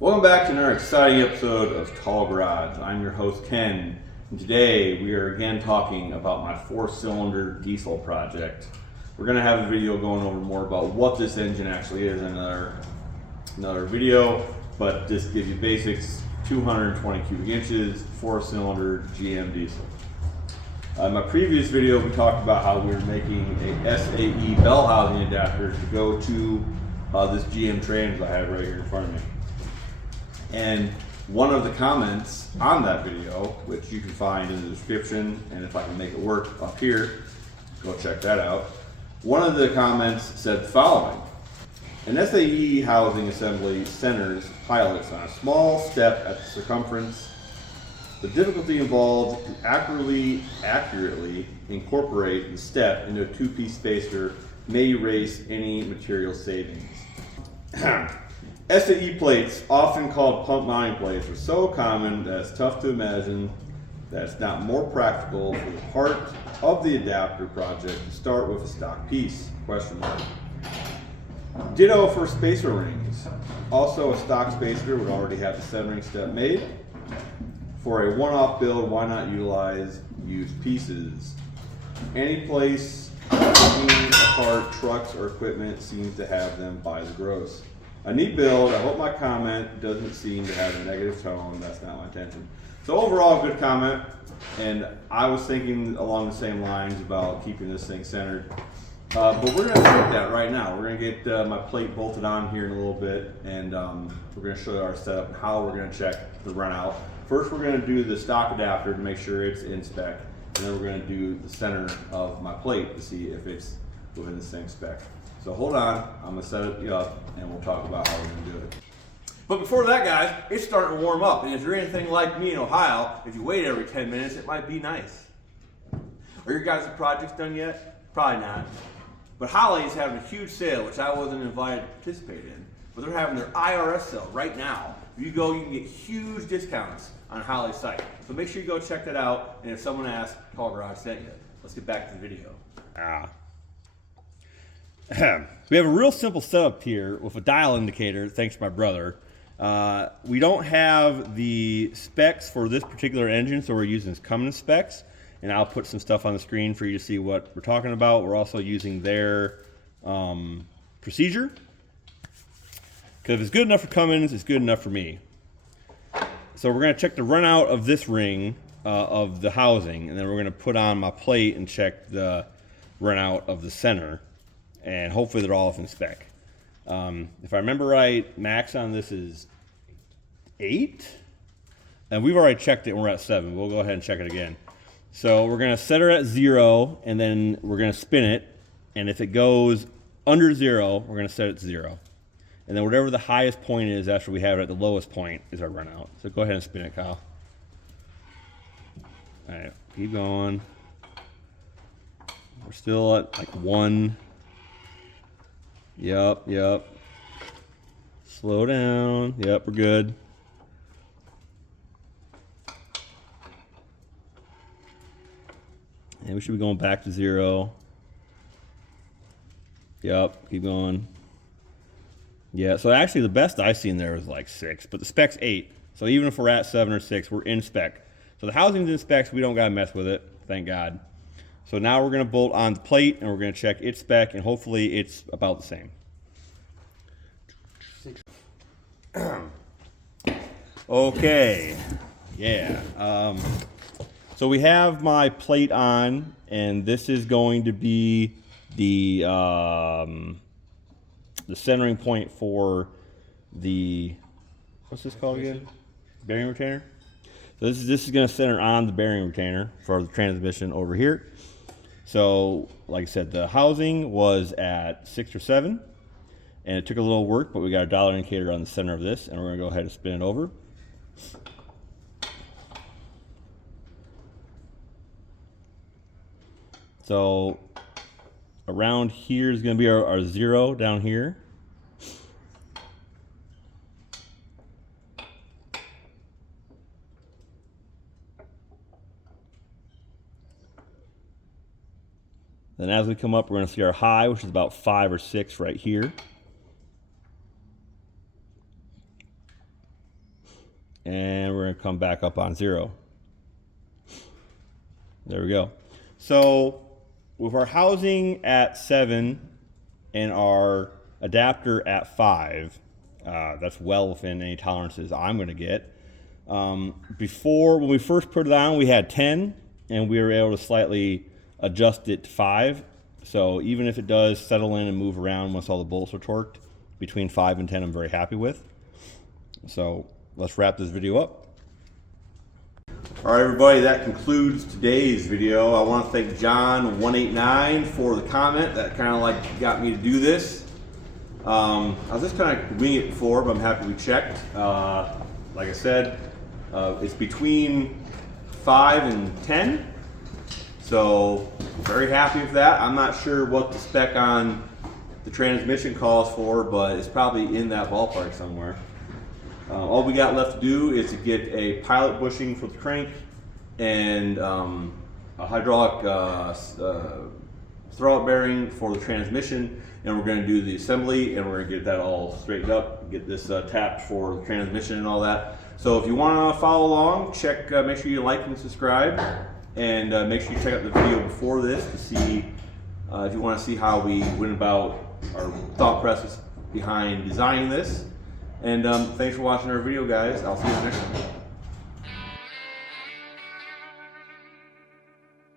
Welcome back to another exciting episode of Tall Garage. I'm your host Ken, and today we are again talking about my 4-cylinder diesel project. We're going to have a video going over more about what this engine actually is in another video, but just give you basics: 220 cubic inches, 4-cylinder GM diesel. In my previous video, we talked about how we were making a SAE bell housing adapter to go to this GM trans I have right here in front of me. And one of the comments on that video, which you can find in the description, and if I can make it work up here, go check that out. One of the comments said the following: an SAE housing assembly centers pilots on a small step at the circumference. The difficulty involved to accurately incorporate the step into a 2-piece spacer may erase any material savings. SAE plates, often called pump mounting plates, are so common that it's tough to imagine that it's not more practical for the part of the adapter project to start with a stock piece? Ditto for spacer rings. Also, a stock spacer would already have the centering step made. For a one-off build, why not utilize used pieces? Any place taking apart trucks or equipment seems to have them by the gross. A neat build. I hope my comment doesn't seem to have a negative tone. That's not my intention. So overall, good comment. And I was thinking along the same lines about keeping this thing centered. But we're going to check that right now. We're going to get my plate bolted on here in a little bit, and we're going to show you our setup and how we're going to check the run out. First, we're going to do the stock adapter to make sure it's in spec, and then we're going to do the center of my plate to see if it's within the same spec. So hold on, I'm going to set it up and we'll talk about how we're going to do it. But before that, guys, it's starting to warm up, and if you're anything like me in Ohio, if you wait every 10 minutes, it might be nice. Are your guys' projects done yet? Probably not. But Holley is having a huge sale, which I wasn't invited to participate in, but they're having their IRS sale right now. If you go, you can get huge discounts on Holley's site. So make sure you go check that out, and if someone asks, Tall Garage sent you. Let's get back to the video. We have a real simple setup here with a dial indicator, thanks to my brother. We don't have the specs for this particular engine, so we're using Cummins specs, and I'll put some stuff on the screen for you to see what we're talking about. We're also using their procedure, because if it's good enough for Cummins, it's good enough for me. So we're going to check the run out of this ring of the housing, and then we're going to put on my plate and check the run out of the center. And hopefully they're all within spec. If I remember right, max on this is 8, and we've already checked it and we're at 7. We'll go ahead and check it again. So we're going to set her at 0, and then we're going to spin it, and if it goes under 0, we're going to set it to 0. And then whatever the highest point is after we have it at the lowest point is our run out. So go ahead and spin it, Kyle. All right, keep going. We're still at like 1. Yep. Slow down. Yep, we're good. And we should be going back to 0. Yep, keep going. Yeah, so actually the best I've seen there was like 6, but the spec's 8. So even if we're at 7 or 6, we're in spec. So the housing's in specs, we don't gotta mess with it, thank God. So now we're going to bolt on the plate, and we're going to check its spec, and hopefully it's about the same. Okay, yeah. So we have my plate on, and this is going to be the centering point for the, what's this called again? Bearing retainer. So this is going to center on the bearing retainer for the transmission over here. So, like I said, the housing was at 6 or 7, and it took a little work, but we got a dollar indicator on the center of this, and we're going to go ahead and spin it over. So, around here is going to be our 0 down here. Then as we come up, we're going to see our high, which is about 5 or 6 right here. and we're going to come back up on 0. There we go. So with our housing at 7 and our adapter at 5, that's well within any tolerances I'm going to get. Before, when we first put it on, we had 10, and we were able to slightly adjust it to 5. So even if it does settle in and move around once all the bolts are torqued, between 5 and 10 I'm very happy with. So let's wrap this video up. All right, everybody, that concludes today's video. I want to thank John189 for the comment that kind of like got me to do this. I was just kind of winging it before, but I'm happy we checked. Like I said, it's between 5 and 10. So very happy with that. I'm not sure what the spec on the transmission calls for, but it's probably in that ballpark somewhere. All we got left to do is to get a pilot bushing for the crank and a hydraulic throwout bearing for the transmission, and we're going to do the assembly, and we're going to get that all straightened up, get this tapped for the transmission and all that. So if you want to follow along, make sure you like and subscribe, and make sure you check out the video before this to see if you want to see how we went about our thought process behind designing this. And thanks for watching our video, guys. I'll see you in the next one.